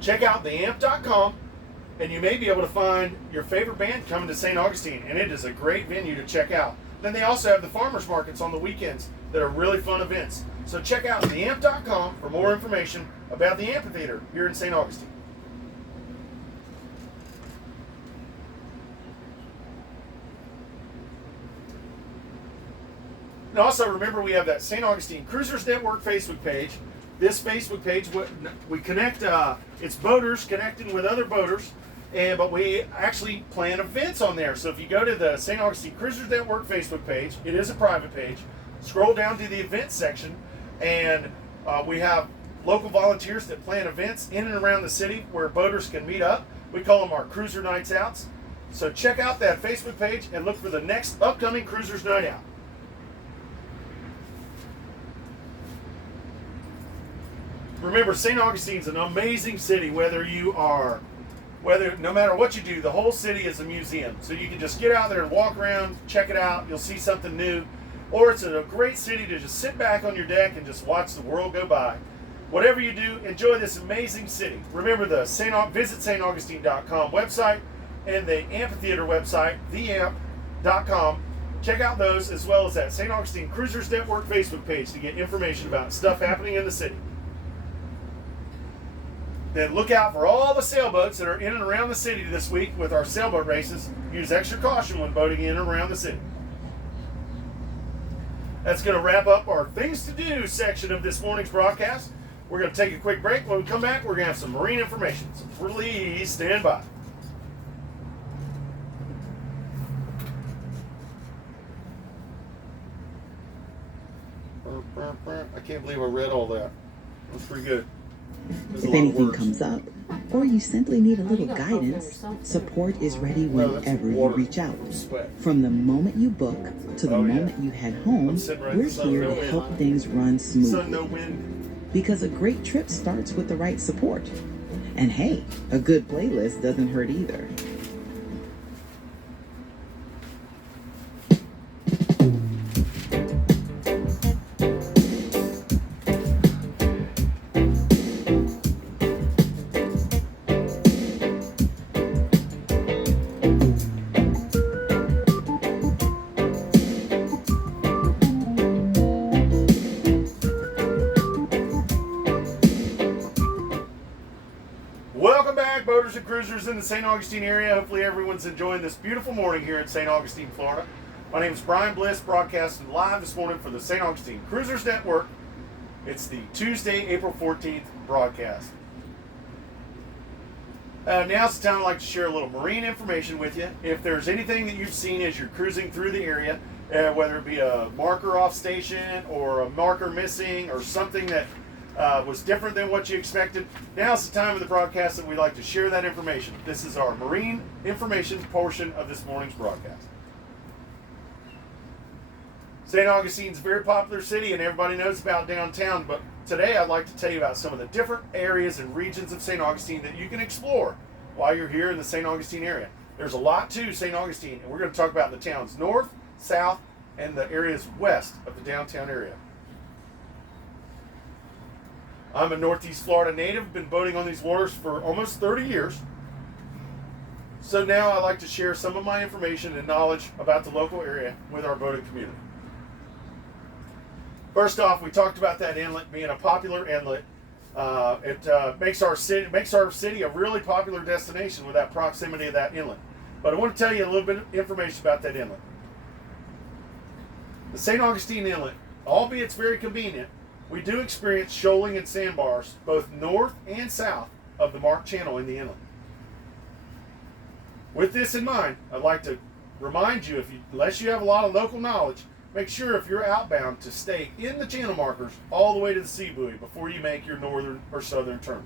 check out theamp.com, and you may be able to find your favorite band coming to St. Augustine, and it is a great venue to check out. Then they also have the farmers markets on the weekends that are really fun events. So check out theamp.com for more information about the amphitheater here in St. Augustine. And also remember, we have that St. Augustine Cruisers Network Facebook page. This Facebook page, we connect, it's boaters connecting with other boaters, but we actually plan events on there. So if you go to the St. Augustine Cruisers Network Facebook page, it is a private page, scroll down to the events section, and we have local volunteers that plan events in and around the city where boaters can meet up. We call them our Cruiser Nights Outs. So check out that Facebook page and look for the next upcoming Cruisers Night Out. Remember, St. Augustine's an amazing city. No matter what you do, the whole city is a museum. So you can just get out there and walk around, check it out. You'll see something new. Or it's a great city to just sit back on your deck and just watch the world go by. Whatever you do, enjoy this amazing city. Remember the visit staugustine.com website and the amphitheater website, theamp.com. Check out those, as well as that St. Augustine Cruisers Network Facebook page to get information about stuff happening in the city. Then look out for all the sailboats that are in and around the city this week with our sailboat races. Use extra caution when boating in and around the city. That's going to wrap up our Things to Do section of this morning's broadcast. We're going to take a quick break. When we come back, we're going to have some marine information. So please stand by. I can't believe I read all that. That's pretty good. If anything comes up, or you simply need a little guidance, support is ready whenever you reach out. From the moment you book to the moment you head home, we're here to help things run smoothly. Because a great trip starts with the right support. And hey, a good playlist doesn't hurt either. Welcome back, boaters and cruisers in the St. Augustine area. Hopefully everyone's enjoying this beautiful morning here in St. Augustine, Florida. My name is Brian Bliss, broadcasting live this morning for the St. Augustine Cruisers Network. It's the Tuesday, April 14th broadcast. Now's the time I'd like to share a little marine information with you. If there's anything that you've seen as you're cruising through the area, whether it be a marker off station or a marker missing or something that was different than what you expected, now's the time of the broadcast that we'd like to share that information. This is our marine information portion of this morning's broadcast. St. Augustine's a very popular city and everybody knows about downtown, but today I'd like to tell you about some of the different areas and regions of St. Augustine that you can explore while you're here in the St. Augustine area. There's a lot to St. Augustine, and we're going to talk about the towns north, south, and the areas west of the downtown area. I'm a Northeast Florida native, been boating on these waters for almost 30 years. So now I like to share some of my information and knowledge about the local area with our boating community. First off, we talked about that inlet being a popular inlet. It makes our city a really popular destination with that proximity of that inlet. But I want to tell you a little bit of information about that inlet. The St. Augustine Inlet, albeit it's very convenient, we do experience shoaling and sandbars both north and south of the marked channel in the inlet. With this in mind, I'd like to remind you, unless you have a lot of local knowledge, make sure if you're outbound to stay in the channel markers all the way to the sea buoy before you make your northern or southern turn.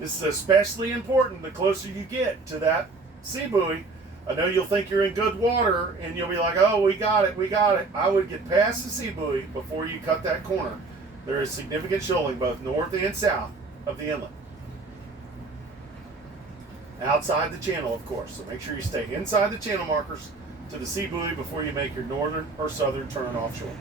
This is especially important the closer you get to that sea buoy. I know you'll think you're in good water and you'll be like, oh, we got it. I would get past the sea buoy before you cut that corner. There is significant shoaling both north and south of the inlet. Outside the channel, of course. So make sure you stay inside the channel markers to the sea buoy before you make your northern or southern turn offshore.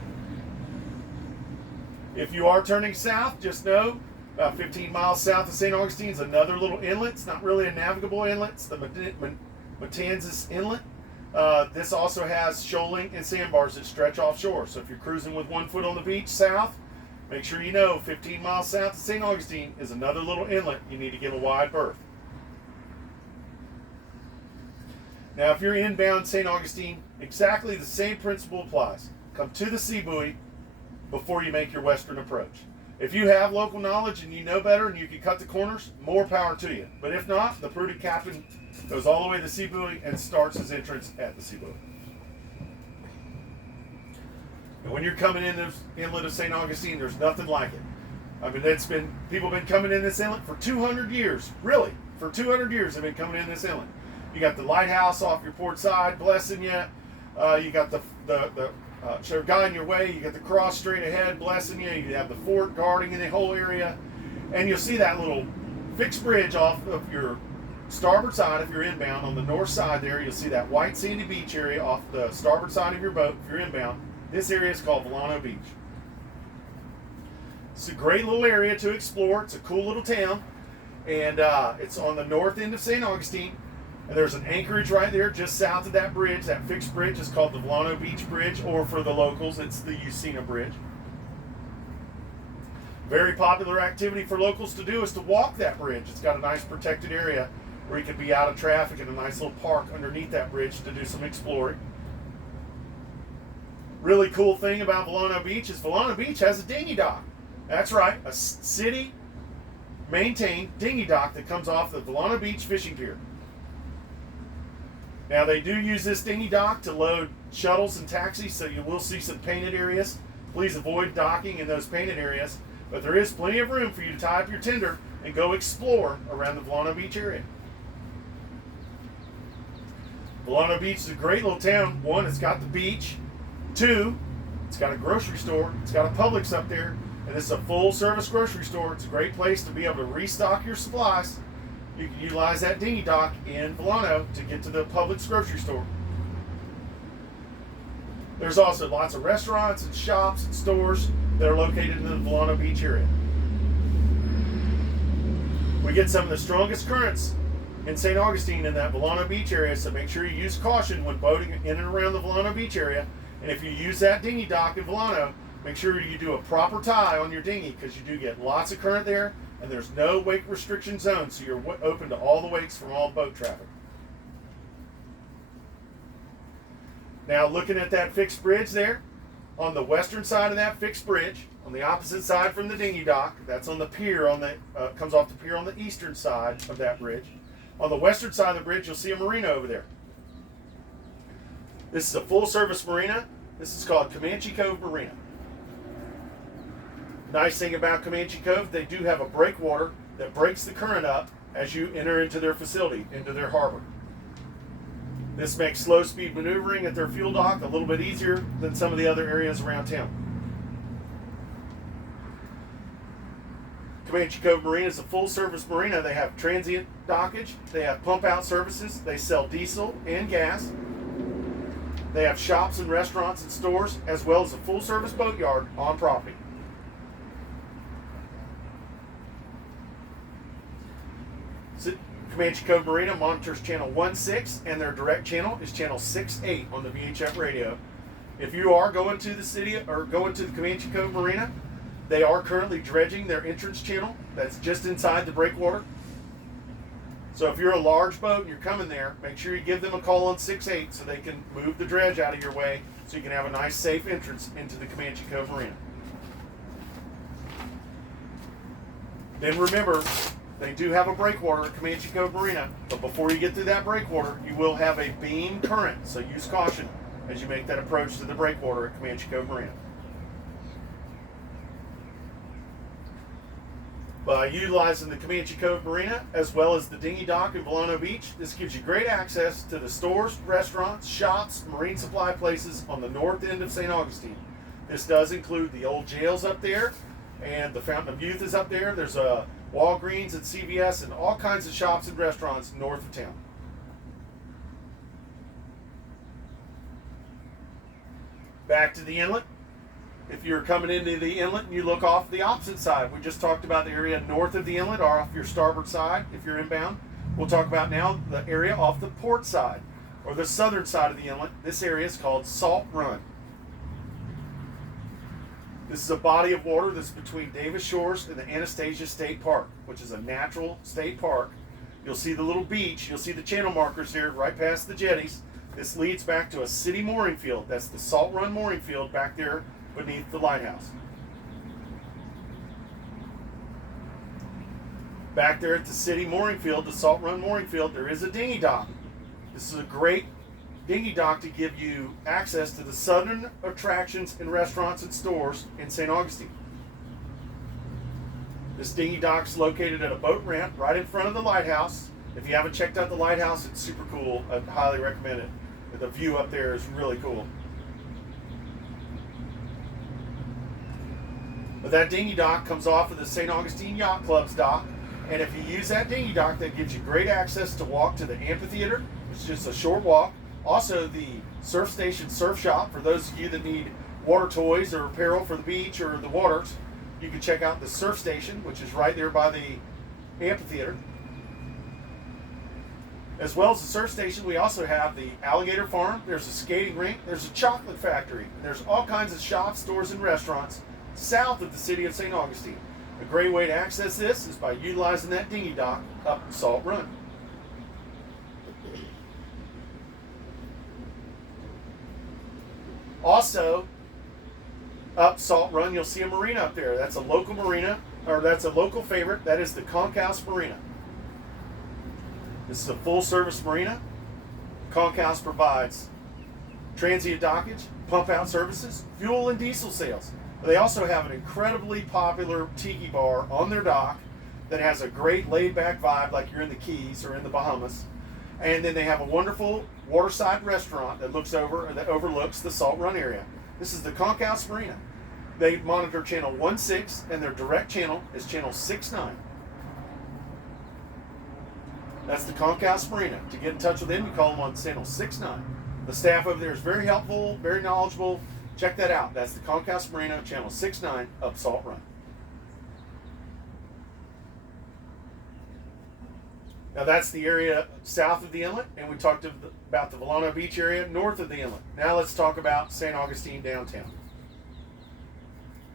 If you are turning south, just know About 15 miles south of St. Augustine is another little inlet. It's not really a navigable inlet. It's the Matanzas Inlet. This also has shoaling and sandbars that stretch offshore. So if you're cruising with 1 foot on the beach south, make sure you know 15 miles south of St. Augustine is another little inlet you need to give a wide berth. Now, if you're inbound St. Augustine, exactly the same principle applies. Come to the sea buoy before you make your western approach. If you have local knowledge and you know better and you can cut the corners, more power to you. But if not, the prudent captain goes all the way to the sea buoy and starts his entrance at the sea buoy. And when you're coming in the inlet of St. Augustine, there's nothing like it. I mean, people have been coming in this inlet for 200 years. Really, for 200 years they've been coming in this inlet. You got the lighthouse off your port side blessing you. You got the guiding your way. You got the cross straight ahead blessing you. You have the fort guarding in the whole area. And you'll see that little fixed bridge off of your starboard side if you're inbound. On the north side there, you'll see that white sandy beach area off the starboard side of your boat if you're inbound. This area is called Aviendo Beach. It's a great little area to explore. It's a cool little town. And it's on the north end of St. Augustine. And there's an anchorage right there just south of that bridge. That fixed bridge is called the Aviendo Beach Bridge, or for the locals, it's the Usina Bridge. Very popular activity for locals to do is to walk that bridge. It's got a nice protected area where you can be out of traffic and a nice little park underneath that bridge to do some exploring. Really cool thing about Aviendo Beach is Aviendo Beach has a dinghy dock. That's right, a city maintained dinghy dock that comes off the Aviendo Beach fishing pier. Now, they do use this dinghy dock to load shuttles and taxis, so you will see some painted areas. Please avoid docking in those painted areas, but there is plenty of room for you to tie up your tender and go explore around the Aviendo Beach area. Aviendo Beach is a great little town. One, it's got the beach. Two, it's got a grocery store. It's got a Publix up there, and it's a full-service grocery store. It's a great place to be able to restock your supplies. You can utilize that dinghy dock in Aviendo to get to the Publix grocery store. There's also lots of restaurants and shops and stores that are located in the Aviendo Beach area. We get some of the strongest currents in St. Augustine in that Aviendo Beach area, so make sure you use caution when boating in and around the Aviendo Beach area. And if you use that dinghy dock in Aviendo, make sure you do a proper tie on your dinghy, because you do get lots of current there. And there's no wake restriction zone, so you're open to all the wakes from all boat traffic. Now, looking at that fixed bridge there, on the western side of that fixed bridge, on the opposite side from the dinghy dock, that's on the pier, comes off the pier on the eastern side of that bridge. On the western side of the bridge, you'll see a marina over there. This is a full-service marina. This is called Comanche Cove Marina. Nice thing about Comanche Cove, they do have a breakwater that breaks the current up as you enter into their facility, into their harbor. This makes slow speed maneuvering at their fuel dock a little bit easier than some of the other areas around town. Comanche Cove Marina is a full service marina. They have transient dockage, they have pump out services, they sell diesel and gas. They have shops and restaurants and stores, as well as a full service boatyard on property. Comanche Cove Marina monitors channel 16, and their direct channel is channel 68 on the VHF radio. If you are going to the city or going to the Comanche Cove Marina, they are currently dredging their entrance channel that's just inside the breakwater. So if you're a large boat and you're coming there, make sure you give them a call on 68 so they can move the dredge out of your way so you can have a nice safe entrance into the Comanche Cove Marina. Then remember, they do have a breakwater at Comanche Cove Marina, but before you get through that breakwater, you will have a beam current, so use caution as you make that approach to the breakwater at Comanche Cove Marina. By utilizing the Comanche Cove Marina, as well as the dinghy dock in Aviendo Beach, this gives you great access to the stores, restaurants, shops, marine supply places on the north end of St. Augustine. This does include the old jails up there, and the Fountain of Youth is up there. There's a Walgreens and CVS and all kinds of shops and restaurants north of town. Back to the inlet. If you're coming into the inlet and you look off the opposite side, we just talked about the area north of the inlet or off your starboard side if you're inbound. We'll talk about now the area off the port side or the southern side of the inlet. This area is called Salt Run. This is a body of water that's between Davis Shores and the Anastasia State Park, which is a natural state park. You'll see the little beach. You'll see the channel markers here right past the jetties. This leads back to a city mooring field. That's the Salt Run mooring field back there beneath the lighthouse. Back there at the city mooring field, the Salt Run mooring field, there is a dinghy dock. This is a great dinghy dock to give you access to the southern attractions and restaurants and stores in St. Augustine. This dinghy dock's located at a boat ramp right in front of the lighthouse. If you haven't checked out the lighthouse, it's super cool. I'd highly recommend it. The view up there is really cool. But that dinghy dock comes off of the St. Augustine Yacht Club's dock, and if you use that dinghy dock, that gives you great access to walk to the amphitheater. It's just a short walk. Also, the surf station surf shop for those of you that need water toys or apparel for the beach or the waters. You can check out the surf station, which is right there by the amphitheater. As well as the surf station, we also have the alligator farm. There's a skating rink. There's a chocolate factory. And there's all kinds of shops, stores, and restaurants south of the city of St. Augustine. A great way to access this is by utilizing that dinghy dock up Salt Run. Also, up Salt Run, you'll see a marina up there. That's a local marina, or that's a local favorite. That is the Conch House Marina. This is a full-service marina. Conch House provides transient dockage, pump-out services, fuel and diesel sales. They also have an incredibly popular tiki bar on their dock that has a great laid-back vibe like you're in the Keys or in the Bahamas. And then they have a wonderful waterside restaurant that overlooks the Salt Run area. This is the Conch House Marina. They monitor channel 16 and their direct channel is channel 69. That's the Conch House Marina. To get in touch with them, you call them on channel 69. The staff over there is very helpful, very knowledgeable. Check that out. That's the Conch House Marina, channel 69, up Salt Run. Now that's the area south of the inlet, and we talked about the Volano Beach area north of the inlet. Now let's talk about St. Augustine downtown.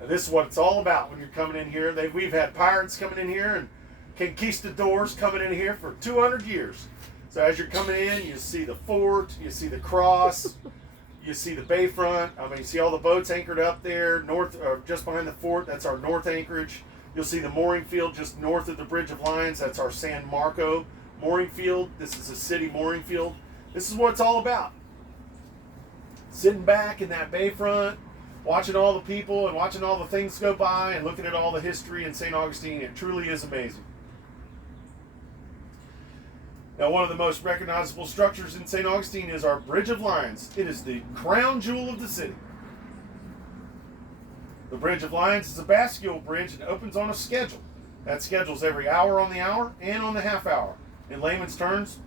Now this is what it's all about when you're coming in here. We've had pirates coming in here and conquistadors coming in here for 200 years. So as you're coming in, you see the fort, you see the cross, you see the bayfront. I mean, you see all the boats anchored up there, north or just behind the fort. That's our north anchorage. You'll see the mooring field just north of the Bridge of Lions. That's our San Marco mooring field. This is a city mooring field. This is what it's all about. Sitting back in that bayfront, watching all the people and watching all the things go by and looking at all the history in St. Augustine. It truly is amazing. Now, one of the most recognizable structures in St. Augustine is our Bridge of Lions. It is the crown jewel of the city. The Bridge of Lions is a bascule bridge and opens on a schedule. That schedule's every hour on the hour and on the half hour. In layman's terms,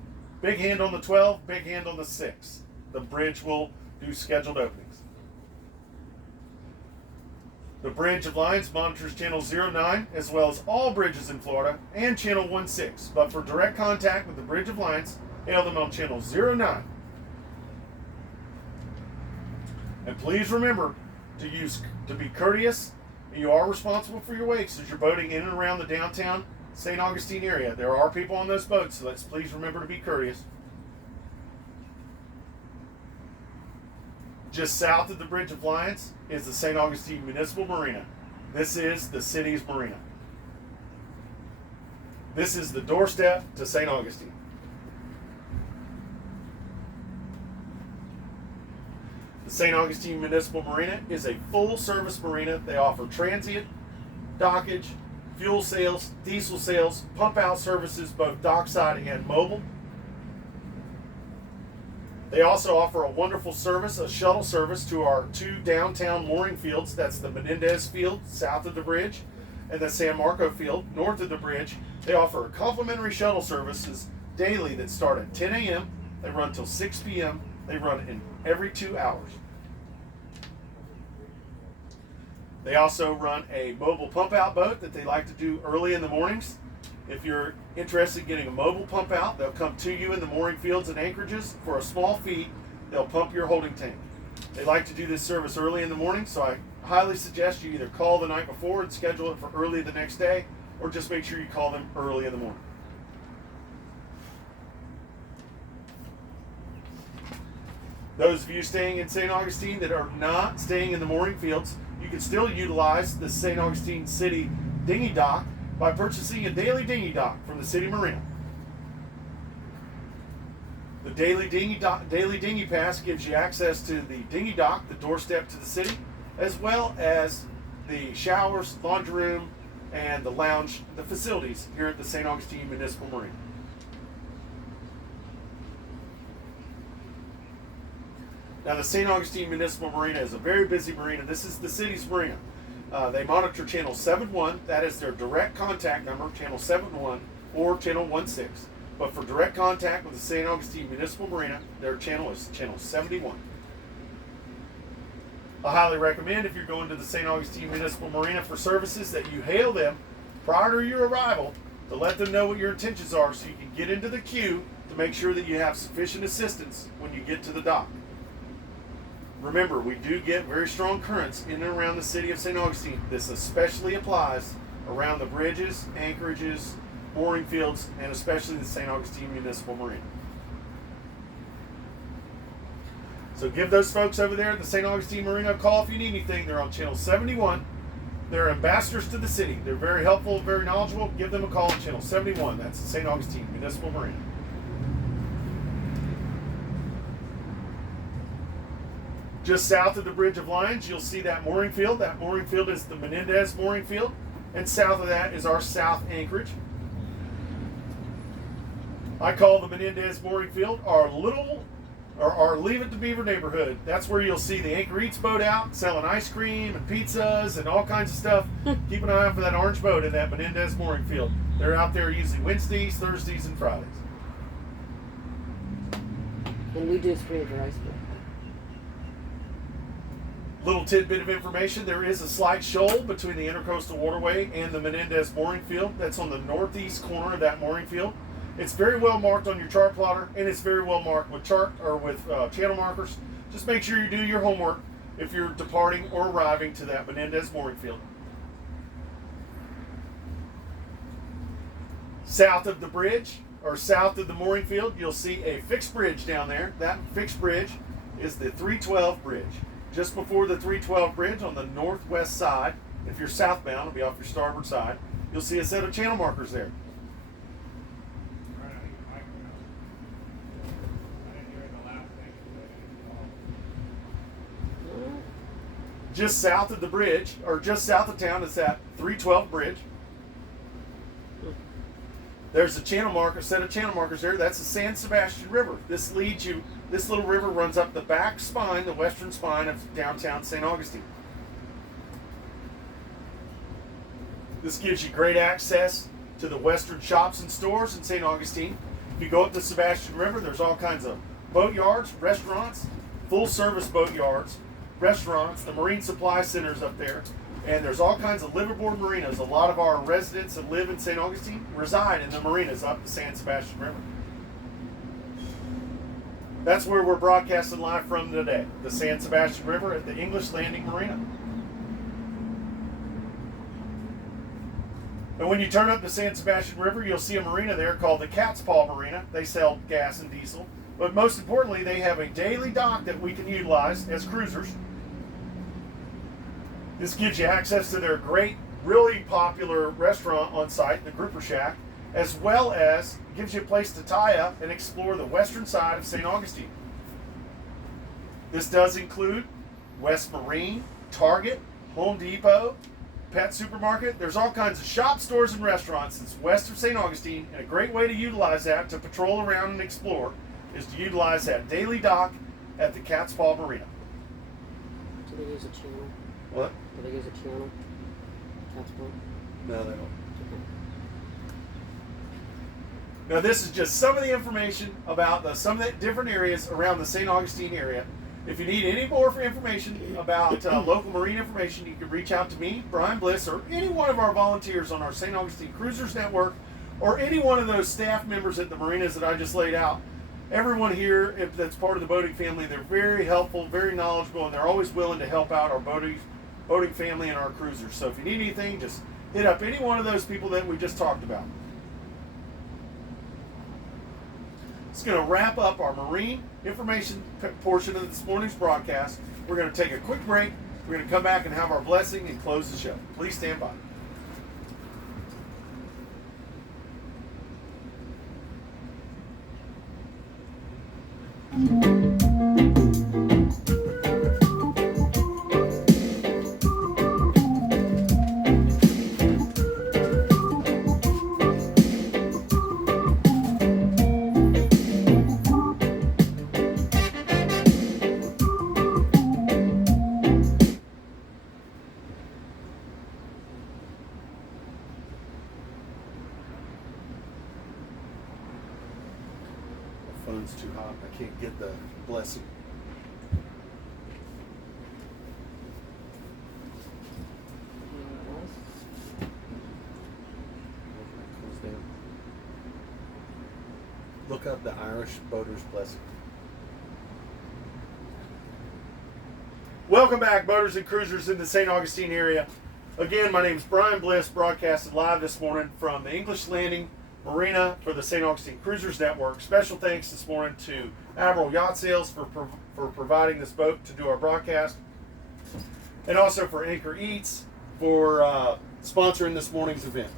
big hand on the 12, big hand on the 6. The bridge will do scheduled openings. The Bridge of Lions monitors channel 09 as well as all bridges in Florida and channel 16. But for direct contact with the Bridge of Lions, hail them on channel 09. And please remember to be courteous. You are responsible for your wakes as you're boating in and around the downtown St. Augustine area. There are people on those boats, so let's please remember to be courteous. Just south of the Bridge of Lions is the St. Augustine Municipal Marina. This is the city's marina. This is the doorstep to St. Augustine. The St. Augustine Municipal Marina is a full-service marina. They offer transient, dockage, fuel sales, diesel sales, pump-out services, both dockside and mobile. They also offer a wonderful service, a shuttle service to our 2 downtown mooring fields. That's the Menendez Field, south of the bridge, and the San Marco Field, north of the bridge. They offer complimentary shuttle services daily that start at 10 a.m. They run till 6 p.m. They run in every 2 hours. They also run a mobile pump out boat that they like to do early in the mornings. If you're interested in getting a mobile pump out, they'll come to you in the mooring fields and anchorages for a small fee. They'll pump your holding tank. They like to do this service early in the morning, so I highly suggest you either call the night before and schedule it for early the next day, or just make sure you call them early in the morning. Those of you staying in St. Augustine that are not staying in the mooring fields, you can still utilize the St. Augustine City dinghy dock by purchasing a daily dinghy dock from the city marina. The daily dinghy pass gives you access to the dinghy dock, the doorstep to the city, as well as the showers, laundry room, and the lounge, the facilities here at the St. Augustine Municipal Marina. Now, the St. Augustine Municipal Marina is a very busy marina. This is the city's marina. They monitor channel 7.1. That is their direct contact number, channel 7.1 or channel 1.6. But for direct contact with the St. Augustine Municipal Marina, their channel is channel 71. I highly recommend, if you're going to the St. Augustine Municipal Marina for services, that you hail them prior to your arrival to let them know what your intentions are, so you can get into the queue to make sure that you have sufficient assistance when you get to the dock. Remember, we do get very strong currents in and around the city of St. Augustine. This especially applies around the bridges, anchorages, mooring fields, and especially the St. Augustine Municipal Marina. So give those folks over there at the St. Augustine Marina a call if you need anything. They're on channel 71. They're ambassadors to the city. They're very helpful, very knowledgeable. Give them a call on channel 71. That's the St. Augustine Municipal Marina. Just south of the Bridge of Lions, you'll see that mooring field. That mooring field is the Menendez mooring field. And south of that is our south anchorage. I call the Menendez mooring field our Leave It to Beaver neighborhood. That's where you'll see the Anchor Eats boat out selling ice cream and pizzas and all kinds of stuff. Keep an eye out for that orange boat in that Menendez mooring field. They're out there usually Wednesdays, Thursdays, and Fridays. And we do screen for ice cream. Little tidbit of information: there is a slight shoal between the Intercoastal Waterway and the Menendez mooring field. That's on the northeast corner of that mooring field. It's very well marked on your chart plotter, and it's very well marked with channel markers. Just make sure you do your homework if you're departing or arriving to that Menendez mooring field. South of the bridge, or south of the mooring field, you'll see a fixed bridge down there. That fixed bridge is the 312 bridge. Just before the 312 bridge on the northwest side, if you're southbound, it'll be off your starboard side, you'll see a set of channel markers there. Just south of the bridge, or just south of town, is that 312 bridge. There's a set of channel markers there. That's the San Sebastian River. This little river runs up the back spine, the western spine of downtown St. Augustine. This gives you great access to the western shops and stores in St. Augustine. If you go up the Sebastian River, there's all kinds of boat yards, restaurants, full service boat yards, restaurants, the marine supply centers up there, and there's all kinds of liveaboard marinas. A lot of our residents that live in St. Augustine reside in the marinas up the San Sebastian River. That's where we're broadcasting live from today, the San Sebastian River at the English Landing Marina. And when you turn up the San Sebastian River, you'll see a marina there called the Cat's Paw Marina. They sell gas and diesel. But most importantly, they have a daily dock that we can utilize as cruisers. This gives you access to their great, really popular restaurant on site, the Grouper Shack, as well as gives you a place to tie up and explore the western side of St. Augustine. This does include West Marine, Target, Home Depot, Pet Supermarket. There's all kinds of shop, stores, and restaurants that's west of St. Augustine, and a great way to utilize that to patrol around and explore is to utilize that daily dock at the Cat's Paw Marina. Do they use a channel? What? Do they use a channel? Cat's Paw? No, they don't. Okay. Now, this is just some of the information about some of the different areas around the St. Augustine area. If you need any more information about local marine information, you can reach out to me, Brian Bliss, or any one of our volunteers on our St. Augustine Cruisers Network, or any one of those staff members at the marinas that I just laid out. Everyone here that's part of the boating family, they're very helpful, very knowledgeable, and they're always willing to help out our boating family and our cruisers. So if you need anything, just hit up any one of those people that we just talked about. It's going to wrap up our marine information portion of this morning's broadcast. We're going to take a quick break. We're going to come back and have our blessing and close the show. Please stand by. Phone's too hot. I can't get the blessing. Look up the Irish Boaters Blessing. Welcome back, boaters and cruisers in the St. Augustine area. Again, my name is Brian Bliss, broadcasted live this morning from the English Landing Marina for the St. Augustine Cruisers Network. Special thanks this morning to Admiral Yacht Sales for providing this boat to do our broadcast, and also for Anchor Eats for sponsoring this morning's event.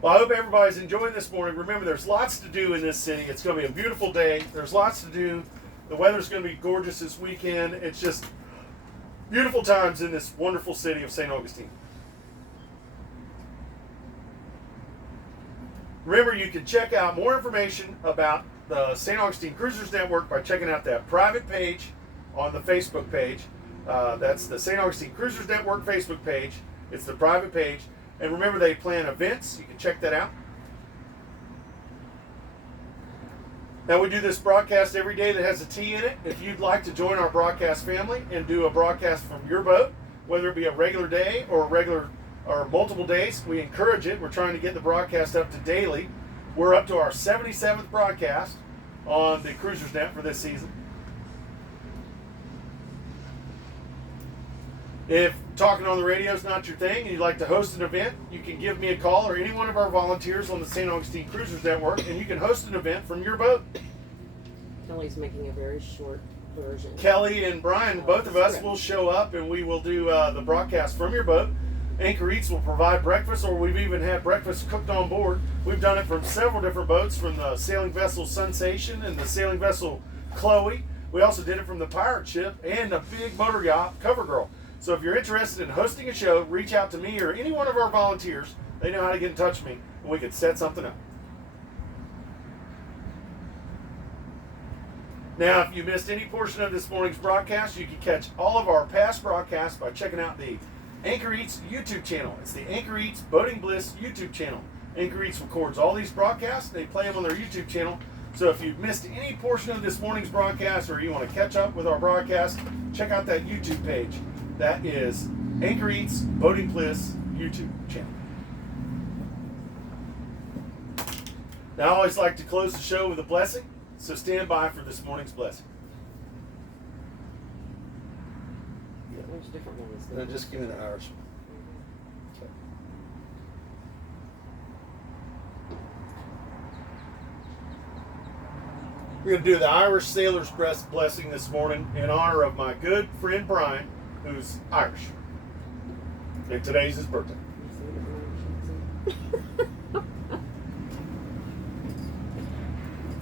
Well, I hope everybody's enjoying this morning. Remember, there's lots to do in this city. It's going to be a beautiful day. There's lots to do. The weather's going to be gorgeous this weekend. It's just beautiful times in this wonderful city of St. Augustine. Remember, you can check out more information about the St. Augustine Cruisers Network by checking out that private page on the Facebook page. That's the St. Augustine Cruisers Network Facebook page. It's the private page. And remember, they plan events. You can check that out. Now, we do this broadcast every day that has a T in it. If you'd like to join our broadcast family and do a broadcast from your boat, whether it be a regular day or multiple days, we encourage it. We're trying to get the broadcast up to daily. We're up to our 77th broadcast on the Cruisers Net for this season. If talking on the radio is not your thing and you'd like to host an event, you can give me a call or any one of our volunteers on the St. Augustine Cruisers Network, and you can host an event from your boat. Kelly's making a very short version. Kelly and Brian, both of us will show up and we will do the broadcast from your boat. Anchor Eats will provide breakfast, or we've even had breakfast cooked on board. We've done it from several different boats, from the sailing vessel Sensation and the sailing vessel Chloe. We also did it from the pirate ship and the big motor yacht Cover Girl. So if you're interested in hosting a show, reach out to me or any one of our volunteers. They know how to get in touch with me, and we can set something up. Now, if you missed any portion of this morning's broadcast, you can catch all of our past broadcasts by checking out the Anchor Eats YouTube channel. It's the Anchor Eats Boating Bliss YouTube channel. Anchor Eats records all these broadcasts. They play them on their YouTube channel. So if you've missed any portion of this morning's broadcast, or you want to catch up with our broadcast, check out that YouTube page. That is Anchor Eats Boating Bliss YouTube channel. Now, I always like to close the show with a blessing, so stand by for this morning's blessing. There's different ones. No, just give me the Irish one. Okay. We're going to do the Irish Sailor's Blessing this morning in honor of my good friend Brian, who's Irish. And today's his birthday.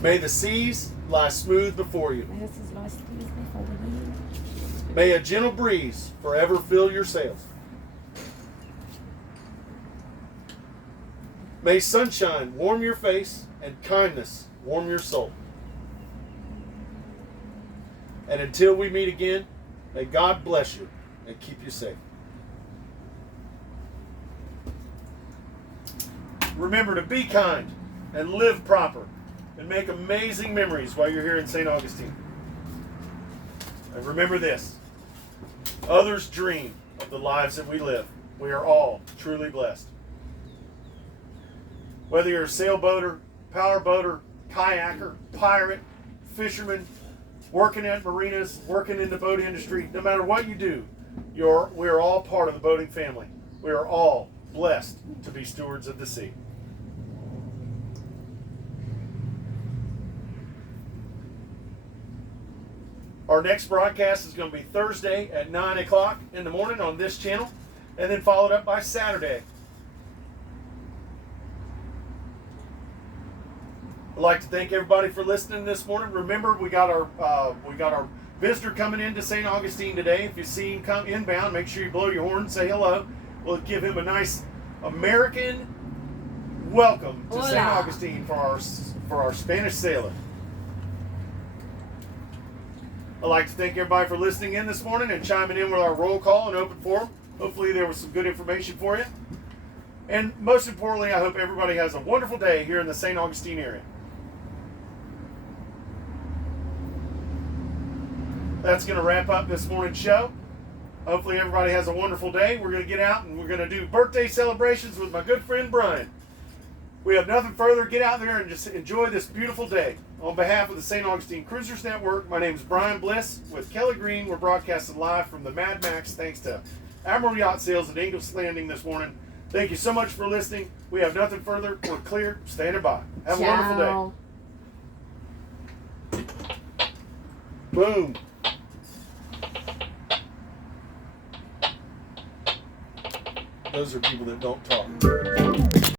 May the seas lie smooth before you. May a gentle breeze forever fill your sails. May sunshine warm your face and kindness warm your soul. And until we meet again, may God bless you and keep you safe. Remember to be kind and live proper and make amazing memories while you're here in St. Augustine. And remember this, others dream of the lives that we live. We are all truly blessed. Whether you're a sailboater, powerboater, kayaker, pirate, fisherman, working at marinas, working in the boat industry, no matter what you do, we are all part of the boating family. We are all blessed to be stewards of the sea. Our next broadcast is going to be Thursday at 9 o'clock in the morning on this channel, and then followed up by Saturday. I'd like to thank everybody for listening this morning. Remember, we got our visitor coming into St. Augustine today. If you see him come inbound, make sure you blow your horn and say hello. We'll give him a nice American welcome to St. Augustine for our Spanish sailor. I'd like to thank everybody for listening in this morning and chiming in with our roll call and open forum. Hopefully there was some good information for you. And most importantly, I hope everybody has a wonderful day here in the St. Augustine area. That's going to wrap up this morning's show. Hopefully everybody has a wonderful day. We're going to get out and we're going to do birthday celebrations with my good friend Brian. We have nothing further. Get out there and just enjoy this beautiful day. On behalf of the St. Augustine Cruisers Network, my name is Brian Bliss with Kelly Green. We're broadcasting live from the Mad Max thanks to Admiral Yacht Sales at Ingles Landing this morning. Thank you so much for listening. We have nothing further. We're clear. Standing by. Have a wonderful day. Boom. Those are people that don't talk.